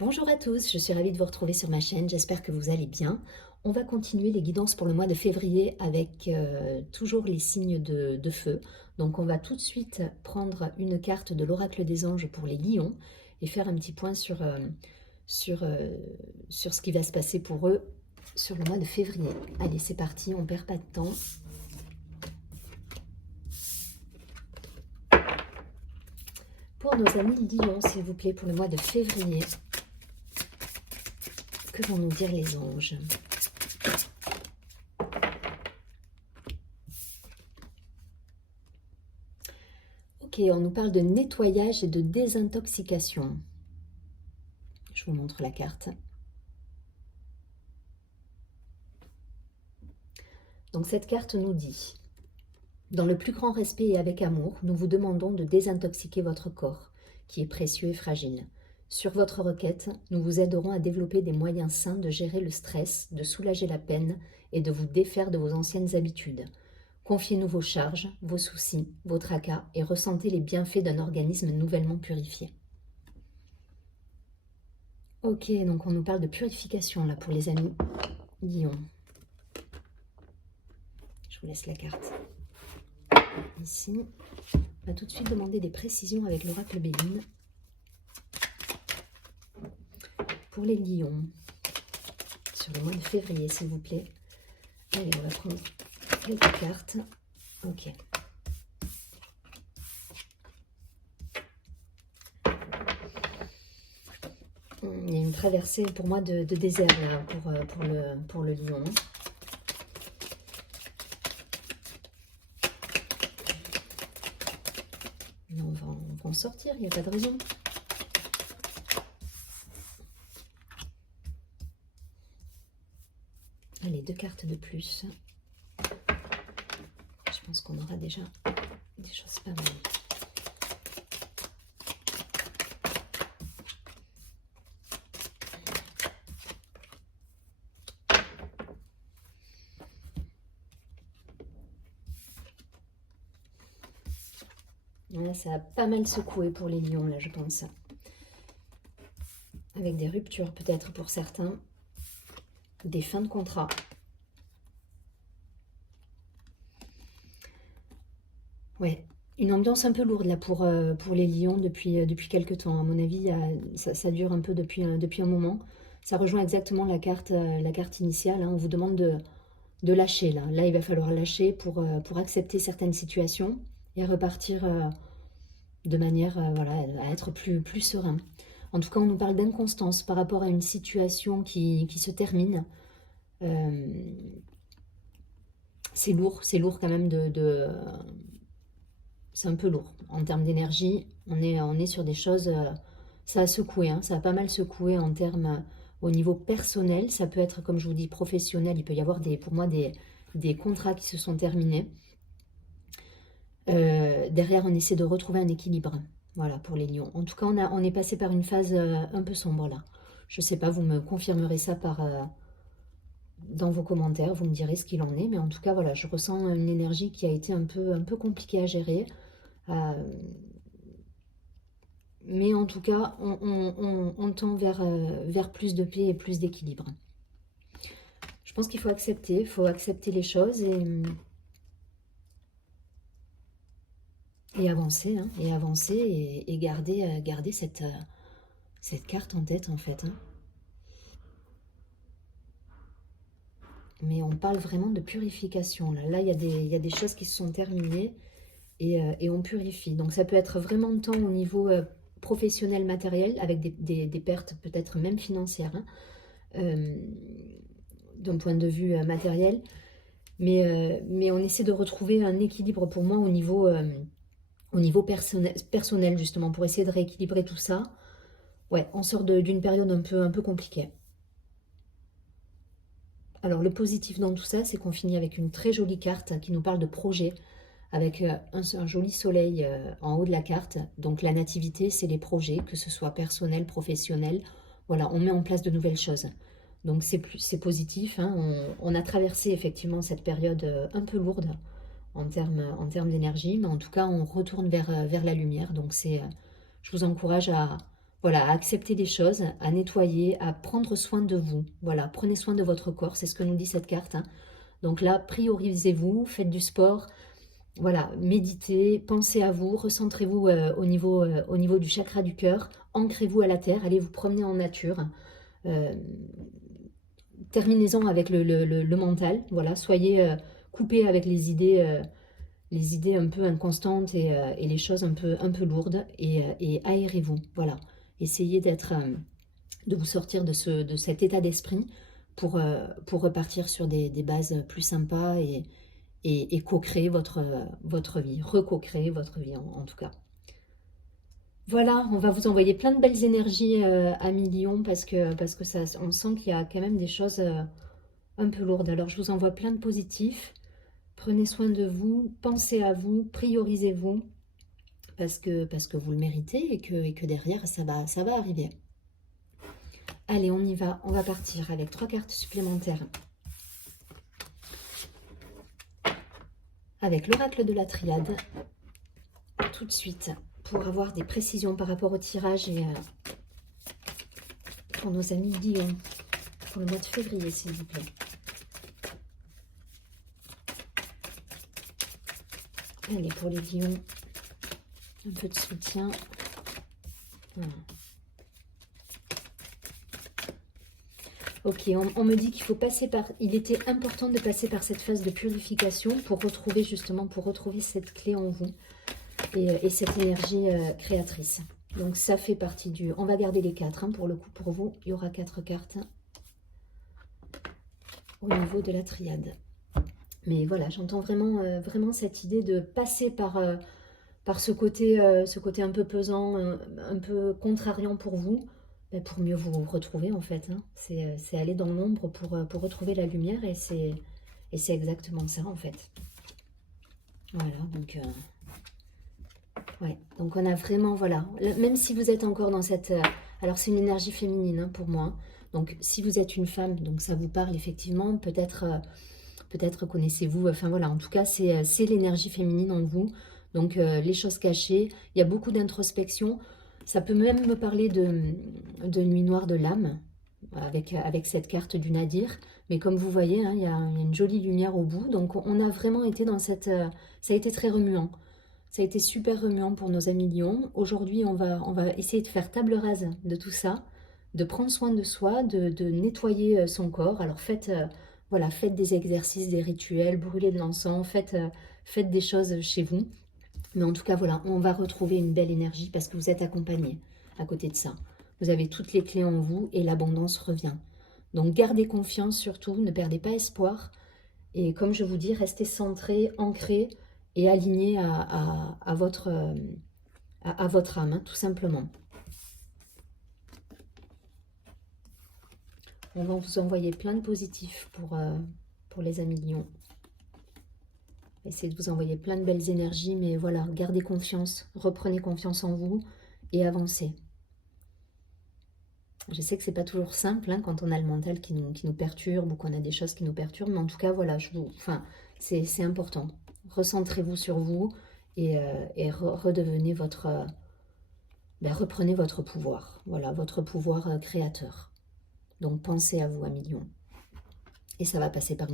Bonjour à tous, je suis ravie de vous retrouver sur ma chaîne, j'espère que vous allez bien. On va continuer les guidances pour le mois de février avec toujours les signes de feu. Donc on va tout de suite prendre une carte de l'oracle des anges pour les lions et faire un petit point sur, euh, sur ce qui va se passer pour eux sur le mois de février. Allez, c'est parti, on ne perd pas de temps. Pour nos amis lions, s'il vous plaît, pour le mois de février, que vont nous dire les anges ? Ok, on nous parle de nettoyage et de désintoxication. Je vous montre la carte. Donc cette carte nous dit: dans le plus grand respect et avec amour, nous vous demandons de désintoxiquer votre corps, qui est précieux et fragile. Sur votre requête, nous vous aiderons à développer des moyens sains de gérer le stress, de soulager la peine et de vous défaire de vos anciennes habitudes. Confiez-nous vos charges, vos soucis, vos tracas et ressentez les bienfaits d'un organisme nouvellement purifié. Ok, donc on nous parle de purification là pour les amis lions. Je vous laisse la carte. Ici, on va tout de suite demander des précisions avec l'oracle Béline. Pour les lions, sur le mois de février, s'il vous plaît. Allez, on va prendre quelques cartes. Ok. Il y a une traversée pour moi de désert là, pour le lion. Mais on va en sortir, il n'y a pas de raison. Allez, 2 cartes de plus. Je pense qu'on aura déjà des choses pas mal. Voilà, ça a pas mal secoué pour les lions, là, je pense. Avec des ruptures, peut-être pour certains. Des fins de contrat. Ouais, une ambiance un peu lourde, là, pour les lions depuis quelques temps. À mon avis, ça dure un peu depuis un moment. Ça rejoint exactement la carte initiale. Hein. On vous demande de lâcher, là. Là, il va falloir lâcher pour accepter certaines situations et repartir de manière voilà, à être plus serein. En tout cas, on nous parle d'inconstance par rapport à une situation qui se termine. C'est lourd quand même c'est un peu lourd. En termes d'énergie, on est sur des choses... ça a secoué, hein, ça a pas mal secoué en termes... au niveau personnel, ça peut être, comme je vous dis, professionnel. Il peut y avoir pour moi des contrats qui se sont terminés. Derrière, on essaie de retrouver un équilibre. Voilà, pour les lions. En tout cas, on est passé par une phase un peu sombre, là. Je sais pas, vous me confirmerez ça dans vos commentaires. Vous me direz ce qu'il en est. Mais en tout cas, voilà, je ressens une énergie qui a été un peu compliquée à gérer. Mais en tout cas, on tend vers plus de paix et plus d'équilibre. Je pense qu'il faut accepter les choses et avancer, hein, et garder cette carte en tête, en fait. Hein. Mais on parle vraiment de purification. Là, il y a des choses qui se sont terminées et on purifie. Donc ça peut être vraiment temps au niveau professionnel, matériel, avec des pertes peut-être même financières, hein, d'un point de vue matériel. Mais on essaie de retrouver un équilibre pour moi au niveau personnel, justement, pour essayer de rééquilibrer tout ça. Ouais, on sort d'une période un peu compliquée. Alors, le positif dans tout ça, c'est qu'on finit avec une très jolie carte qui nous parle de projet, avec un joli soleil en haut de la carte. Donc, la nativité, c'est les projets, que ce soit personnel, professionnel. Voilà, on met en place de nouvelles choses. Donc, c'est positif. Hein. On a traversé effectivement cette période un peu lourde en termes d'énergie, mais en tout cas, on retourne vers la lumière. Donc, je vous encourage voilà, à accepter les choses, à nettoyer, à prendre soin de vous. Voilà, prenez soin de votre corps, c'est ce que nous dit cette carte, hein. Donc là, priorisez-vous, faites du sport, voilà, méditez, pensez à vous, recentrez-vous au niveau du chakra du cœur, ancrez-vous à la terre, allez vous promener en nature. Euh, Terminez-en avec le mental, voilà, soyez coupés avec les idées un peu inconstantes et les choses un peu lourdes et aérez-vous, voilà. Essayez de vous sortir de cet état d'esprit pour repartir sur des bases plus sympas et co-créer votre vie, reco-créer votre vie en tout cas. Voilà, on va vous envoyer plein de belles énergies à Lion parce que ça, on sent qu'il y a quand même des choses un peu lourdes. Alors je vous envoie plein de positifs. Prenez soin de vous, pensez à vous, priorisez-vous parce que vous le méritez et que derrière ça va arriver. Allez, on y va, on va partir avec 3 cartes supplémentaires. Avec l'oracle de la triade, tout de suite, pour avoir des précisions par rapport au tirage et pour nos amis Lion, pour le mois de février, s'il vous plaît. Allez, pour les lions, un peu de soutien. Voilà. Ok, on me dit qu'il faut passer par... Il était important de passer par cette phase de purification pour retrouver justement, pour retrouver cette clé en vous et cette énergie créatrice. Donc ça fait partie du... On va garder les 4, hein, pour le coup, pour vous. Il y aura 4 cartes au niveau de la triade. Mais voilà, j'entends vraiment cette idée de passer par ce côté un peu pesant, un peu contrariant pour vous, pour mieux vous retrouver en fait, hein. C'est aller dans l'ombre pour retrouver la lumière et c'est exactement ça en fait. Voilà, donc ouais, donc on a vraiment, voilà, même si vous êtes encore dans cette... alors c'est une énergie féminine, hein, pour moi, donc si vous êtes une femme, donc ça vous parle effectivement, peut-être connaissez-vous, enfin voilà, en tout cas, c'est l'énergie féminine en vous. Donc, les choses cachées, il y a beaucoup d'introspection. Ça peut même me parler de nuit noire de l'âme, avec cette carte du Nadir. Mais comme vous voyez, hein, il y a une jolie lumière au bout. Donc, on a vraiment été dans cette... ça a été très remuant. Ça a été super remuant pour nos amis lions. Aujourd'hui, on va essayer de faire table rase de tout ça, de prendre soin de soi, de nettoyer son corps. Alors, voilà, faites des exercices, des rituels, brûlez de l'encens, faites des choses chez vous. Mais en tout cas, voilà, on va retrouver une belle énergie parce que vous êtes accompagnés à côté de ça. Vous avez toutes les clés en vous et l'abondance revient. Donc, gardez confiance surtout, ne perdez pas espoir. Et comme je vous dis, restez centré, ancré et aligné à votre âme, hein, tout simplement. On va vous envoyer plein de positifs pour les amis lions. Essayez de vous envoyer plein de belles énergies, mais voilà, gardez confiance, reprenez confiance en vous et avancez. Je sais que c'est pas toujours simple, hein, quand on a le mental qui nous perturbe ou qu'on a des choses qui nous perturbent, mais en tout cas, voilà, c'est important. Recentrez-vous sur vous et redevenez reprenez votre pouvoir. Voilà, votre pouvoir créateur. Donc, pensez à vous, amis lions. Et ça va passer par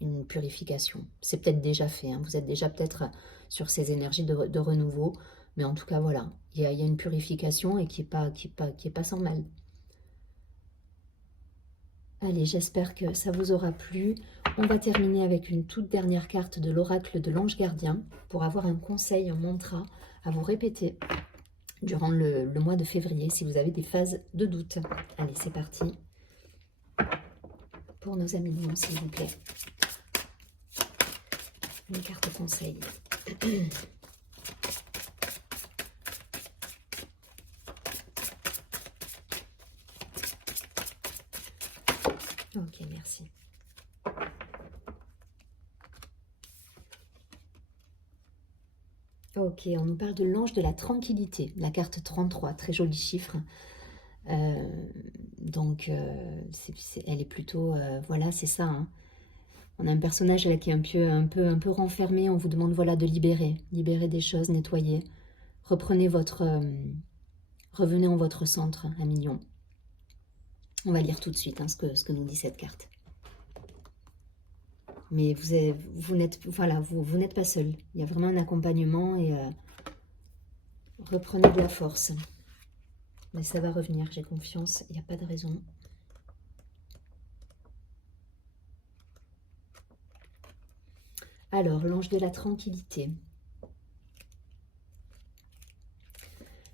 une purification. C'est peut-être déjà fait, hein. Vous êtes déjà peut-être sur ces énergies de renouveau, mais en tout cas, voilà, il y a une purification et qui est pas sans mal. Allez, j'espère que ça vous aura plu. On va terminer avec une toute dernière carte de l'oracle de l'ange gardien pour avoir un conseil, un mantra à vous répéter durant le mois de février si vous avez des phases de doute. Allez, c'est parti. Pour nos amis lions, s'il vous plaît. Une carte conseil. Ok, merci. Ok, on nous parle de l'ange de la tranquillité, la carte 33, très joli chiffre. Donc, elle est plutôt... voilà, c'est ça, hein. On a un personnage là qui est un peu renfermé. On vous demande, voilà, de libérer des choses, nettoyer. Reprenez Revenez en votre centre, un million. On va lire tout de suite ce que nous dit cette carte. Mais vous n'êtes voilà, vous n'êtes pas seul. Il y a vraiment un accompagnement et reprenez de la force. Mais ça va revenir, j'ai confiance, il n'y a pas de raison. Alors, l'ange de la tranquillité.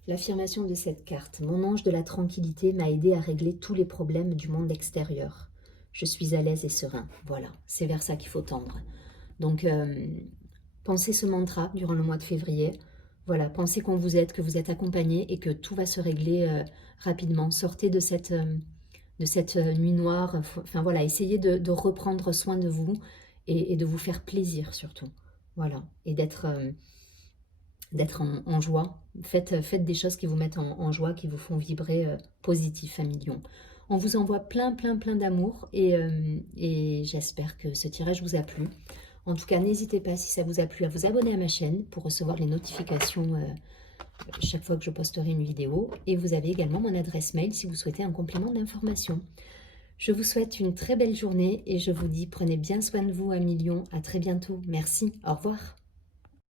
L'affirmation de cette carte. Mon ange de la tranquillité m'a aidé à régler tous les problèmes du monde extérieur. Je suis à l'aise et serein. Voilà, c'est vers ça qu'il faut tendre. Donc, pensez ce mantra durant le mois de février. Voilà, pensez qu'on vous aide, que vous êtes accompagné et que tout va se régler rapidement. Sortez de cette nuit noire. Enfin voilà, essayez de reprendre soin de vous et de vous faire plaisir surtout. Voilà, et d'être en joie. Faites des choses qui vous mettent en joie, qui vous font vibrer positif, un million. On vous envoie plein d'amour et j'espère que ce tirage vous a plu. En tout cas, n'hésitez pas, si ça vous a plu, à vous abonner à ma chaîne pour recevoir les notifications chaque fois que je posterai une vidéo. Et vous avez également mon adresse mail si vous souhaitez un complément d'information. Je vous souhaite une très belle journée et je vous dis prenez bien soin de vous, un million. À très bientôt. Merci. Au revoir.